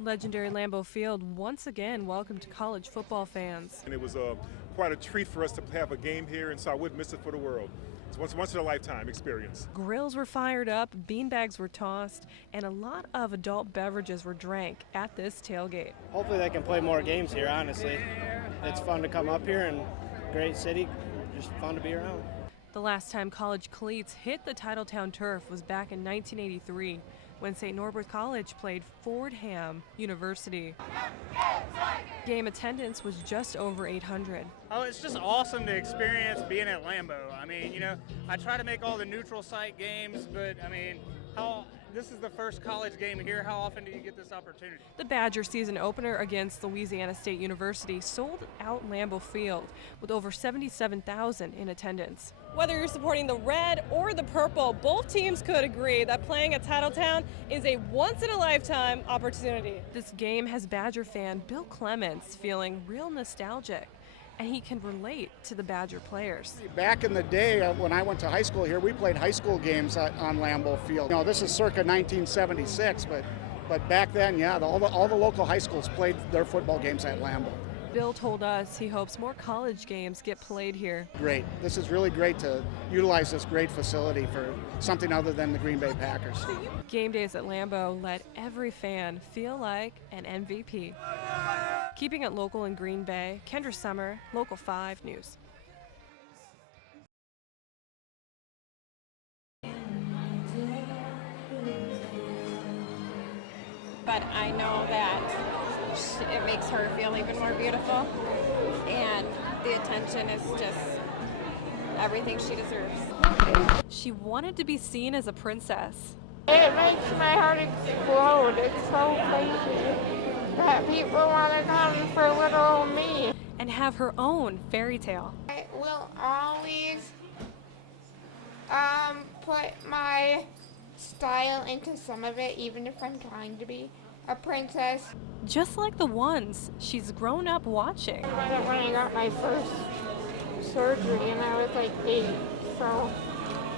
Legendary Lambeau Field once again welcomed college football fans. And it was quite a treat for us to have a game here, and so I wouldn't miss it for the world. It's once in a lifetime experience. Grills were fired up, beanbags were tossed, and a lot of adult beverages were drank at this tailgate. Hopefully they can play more games here, honestly. It's fun to come up here, and great city, just fun to be around. The last time college cleats hit the Titletown turf was back in 1983 when St. Norbert College played Fordham University. Game attendance was just over 800. Oh, it's just awesome to experience being at Lambeau. I mean, you know, I try to make all the neutral site games, but I mean, this is the first college game here. How often do you get this opportunity? The Badger season opener against Louisiana State University sold out Lambeau Field with over 77,000 in attendance. Whether you're supporting the red or the purple, both teams could agree that playing at Titletown is a once-in-a-lifetime opportunity. This game has Badger fan Bill Clements feeling real nostalgic, and he can relate to the Badger players. Back in the day when I went to high school here, we played high school games on Lambeau Field. You know, this is circa 1976, but back then, yeah, all the local high schools played their football games at Lambeau. Bill told us he hopes more college games get played here. Great. This is really great to utilize this great facility for something other than the Green Bay Packers. Game days at Lambeau let every fan feel like an MVP. Keeping it local in Green Bay, Kendra Summer, Local 5 News. But I know that it makes her feel even more beautiful, and the attention is just everything she deserves. She wanted to be seen as a princess. It makes my heart explode. It's so crazy that people want to come for little old me. And have her own fairy tale. I will always put my style into some of it, even if I'm trying to be a princess. Just like the ones she's grown up watching. When I got my first surgery and I was like 8, so,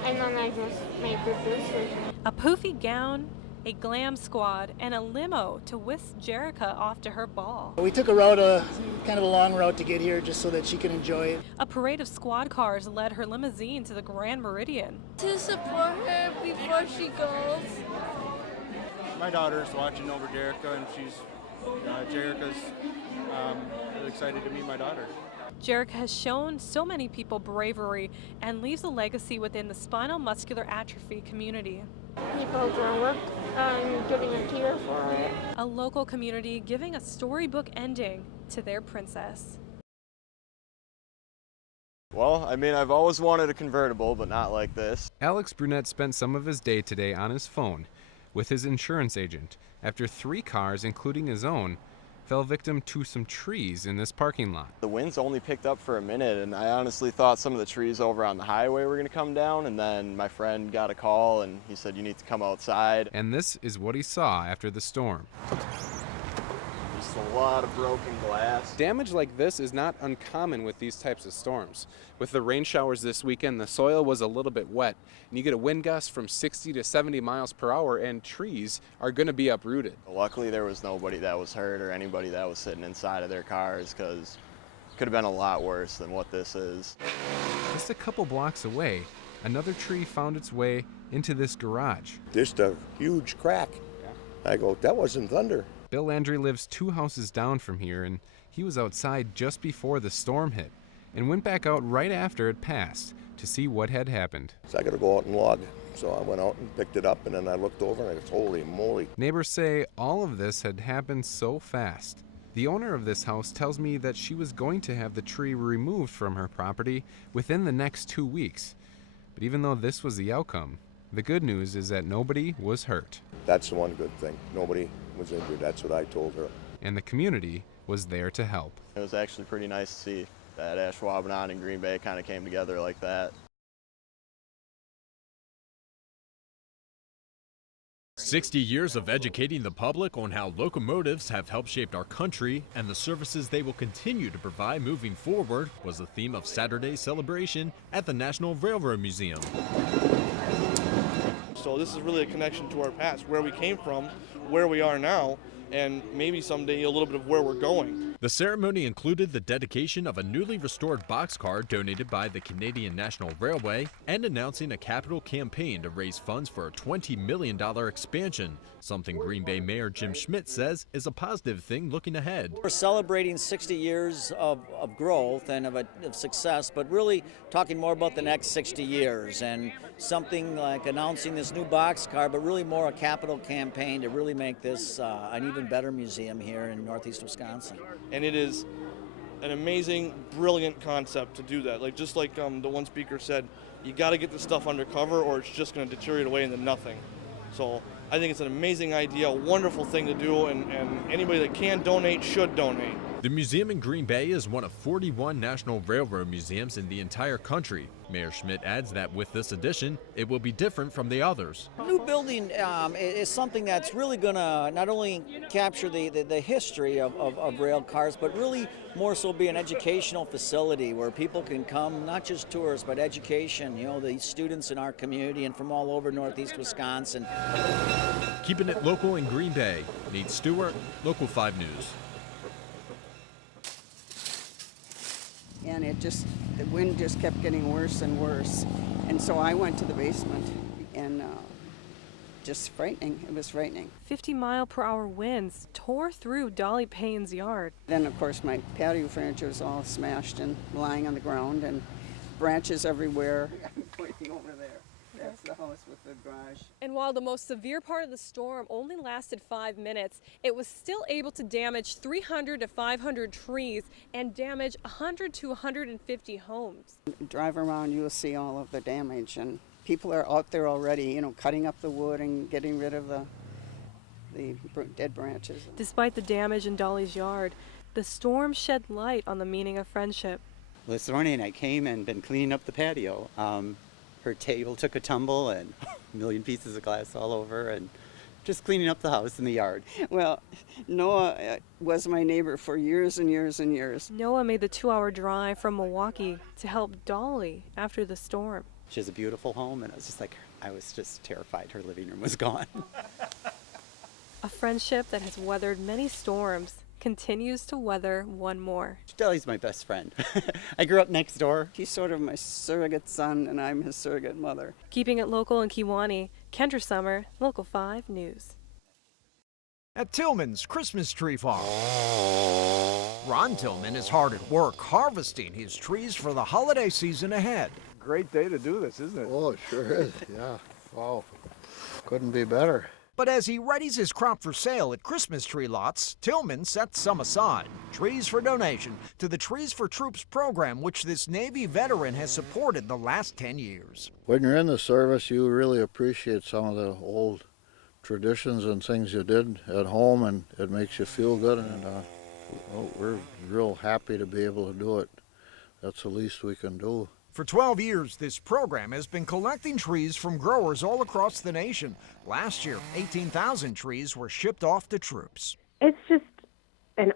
and then I just made the decision. A poofy gown, a glam squad, and a limo to whisk Jerica off to her ball. We took a route, kind of a long route to get here just so that she can enjoy it. A parade of squad cars led her limousine to the Grand Meridian. To support her before she goes. My daughter's watching over Jerica, and Jerica's really excited to meet my daughter. Jerica has shown so many people bravery and leaves a legacy within the spinal muscular atrophy community. People overlooked getting a tear for it. A local community giving a storybook ending to their princess. Well, I mean, I've always wanted a convertible, but not like this. Alex Brunette spent some of his day today on his phone with his insurance agent after 3 cars, including his own, fell victim to some trees in this parking lot. The winds only picked up for a minute, and I honestly thought some of the trees over on the highway were going to come down, and then my friend got a call, and he said, you need to come outside. And this is what he saw after the storm. Just a lot of broken glass. Damage like this is not uncommon with these types of storms. With the rain showers this weekend, the soil was a little bit wet, and you get a wind gust from 60 to 70 miles per hour, and trees are going to be uprooted. Luckily, there was nobody that was hurt or anybody that was sitting inside of their cars, because it could have been a lot worse than what this is. Just a couple blocks away, another tree found its way into this garage. Just a huge crack. I go, that wasn't thunder. Bill Landry lives 2 houses down from here, and he was outside just before the storm hit and went back out right after it passed to see what had happened. So I got to go out and log. So I went out and picked it up, and then I looked over and I go, holy moly. Neighbors say all of this had happened so fast. The owner of this house tells me that she was going to have the tree removed from her property within the next 2 weeks. But even though this was the outcome, the good news is that nobody was hurt. That's the one good thing. Nobody was injured. That's what I told her. And the community was there to help. It was actually pretty nice to see that Ashwaubenon and Green Bay kind of came together like that. 60 years of educating the public on how locomotives have helped shape our country and the services they will continue to provide moving forward was the theme of Saturday's celebration at the National Railroad Museum. So this is really a connection to our past, where we came from, where we are now, and maybe someday a little bit of where we're going. The ceremony included the dedication of a newly restored boxcar donated by the Canadian National Railway and announcing a capital campaign to raise funds for a $20 million expansion, something Green Bay Mayor Jim Schmidt says is a positive thing looking ahead. We're celebrating 60 years of growth and of success, but really talking more about the next 60 years and something like announcing this new boxcar, but really more a capital campaign to really make this an even better museum here in Northeast Wisconsin. And it is an amazing, brilliant concept to do that. Just like the one speaker said, you got to get this stuff undercover or it's just going to deteriorate away into nothing. So I think it's an amazing idea, a wonderful thing to do, and anybody that can donate should donate. The museum in Green Bay is one of 41 National Railroad museums in the entire country. Mayor Schmidt adds that with this addition, it will be different from the others. The new building is something that's really going to not only capture the history of rail cars, but really more so be an educational facility where people can come, not just tourists, but education, the students in our community and from all over Northeast Wisconsin. Keeping it local in Green Bay, Nate Stewart, Local 5 News. And the wind just kept getting worse and worse. And so I went to the basement and just frightening. It was frightening. 50-mile-per-hour winds tore through Dolly Payne's yard. Then, of course, my patio furniture was all smashed and lying on the ground and branches everywhere. I'm pointing over there. That's the house with the garage. And while the most severe part of the storm only lasted 5 minutes, it was still able to damage 300 to 500 trees and damage 100 to 150 homes. Drive around, you'll see all of the damage, and people are out there already, cutting up the wood and getting rid of the dead branches. Despite the damage in Dolly's yard, the storm shed light on the meaning of friendship. Well, this morning I came and been cleaning up the patio. Her table took a tumble and a million pieces of glass all over, and just cleaning up the house and the yard. Well, Noah was my neighbor for years and years and years. Noah made the 2-hour drive from Milwaukee to help Dolly after the storm. She has a beautiful home, and I was just terrified her living room was gone. A friendship that has weathered many storms continues to weather one more. Dolly's my best friend. I grew up next door. He's sort of my surrogate son, and I'm his surrogate mother. Keeping it local in Kewaunee, Kendra Summer, Local 5 News. At Tillman's Christmas Tree Farm, Ron Tillman is hard at work harvesting his trees for the holiday season ahead. Great day to do this, isn't it? Oh, it sure is, yeah. Wow, couldn't be better. But as he readies his crop for sale at Christmas tree lots, Tillman sets some aside, trees for donation, to the Trees for Troops program, which this Navy veteran has supported the last 10 years. When you're in the service, you really appreciate some of the old traditions and things you did at home, and it makes you feel good, and we're real happy to be able to do it. That's the least we can do. For 12 years, this program has been collecting trees from growers all across the nation. Last year, 18,000 trees were shipped off to troops. It's just an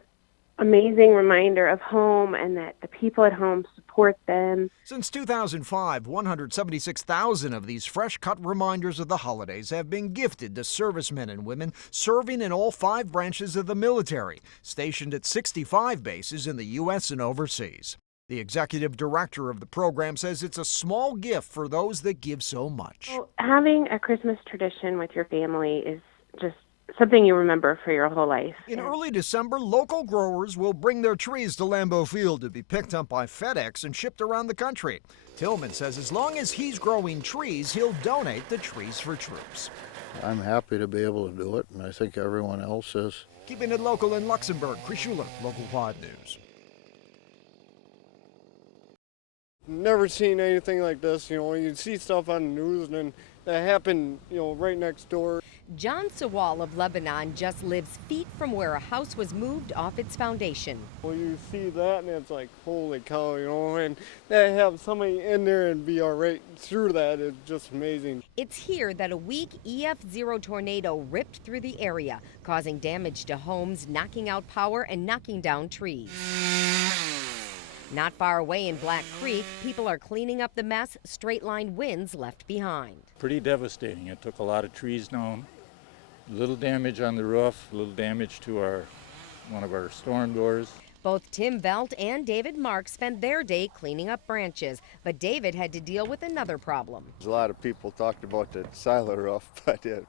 amazing reminder of home and that the people at home support them. Since 2005, 176,000 of these fresh-cut reminders of the holidays have been gifted to servicemen and women serving in all 5 branches of the military, stationed at 65 bases in the U.S. and overseas. The executive director of the program says it's a small gift for those that give so much. Well, having a Christmas tradition with your family is just something you remember for your whole life. In early December, local growers will bring their trees to Lambeau Field to be picked up by FedEx and shipped around the country. Tillman says as long as he's growing trees, he'll donate the Trees for Troops. I'm happy to be able to do it, and I think everyone else is. Keeping it local in Luxembourg, Chris Schuler, Local 5 News. Never seen anything like this, you see stuff on the news and then that happened, right next door. John Sawal of Lebanon just lives feet from where a house was moved off its foundation. Well, you see that and it's like, holy cow, and to have somebody in there and be all right through that is just amazing. It's here that a weak EF0 tornado ripped through the area, causing damage to homes, knocking out power and knocking down trees. Not far away in Black Creek, people are cleaning up the mess straight-line winds left behind. Pretty devastating. It took a lot of trees down, Little damage on the roof, a little damage to one of our storm doors. Both Tim Velt and David Mark spent their day cleaning up branches, but David had to deal with another problem. A lot of people talked about the silo roof, but the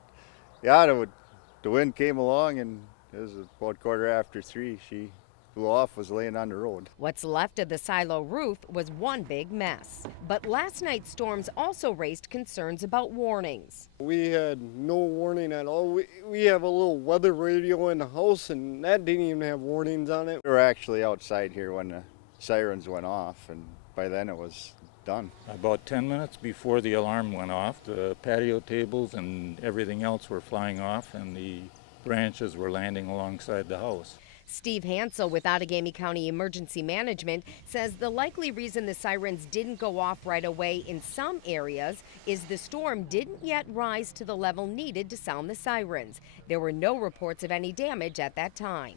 wind came along and it was about 3:15. She blew off, was laying on the road. What's left of the silo roof was one big mess. But last night's storms also raised concerns about warnings. We had no warning at all. We have a little weather radio in the house, and that didn't even have warnings on it. We were actually outside here when the sirens went off, and by then it was done. About 10 minutes before the alarm went off, the patio tables and everything else were flying off, and the branches were landing alongside the house. Steve Hansel with Outagamie County Emergency Management says the likely reason the sirens didn't go off right away in some areas is the storm didn't yet rise to the level needed to sound the sirens. There were no reports of any damage at that time.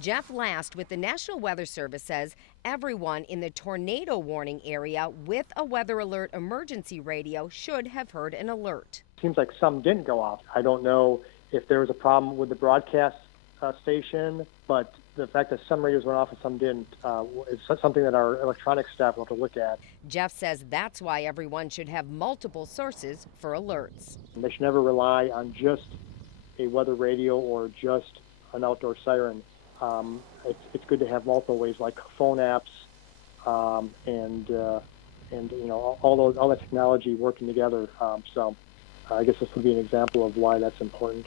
Jeff Last with the National Weather Service says everyone in the tornado warning area with a weather alert emergency radio should have heard an alert. Seems like some didn't go off. I don't know if there was a problem with the broadcast station, but the fact that some radios went off and some didn't is something that our electronics staff will have to look at. Jeff says that's why everyone should have multiple sources for alerts. They should never rely on just a weather radio or just an outdoor siren. It's good to have multiple ways, like phone apps and all that technology working together. So I guess this would be an example of why that's important.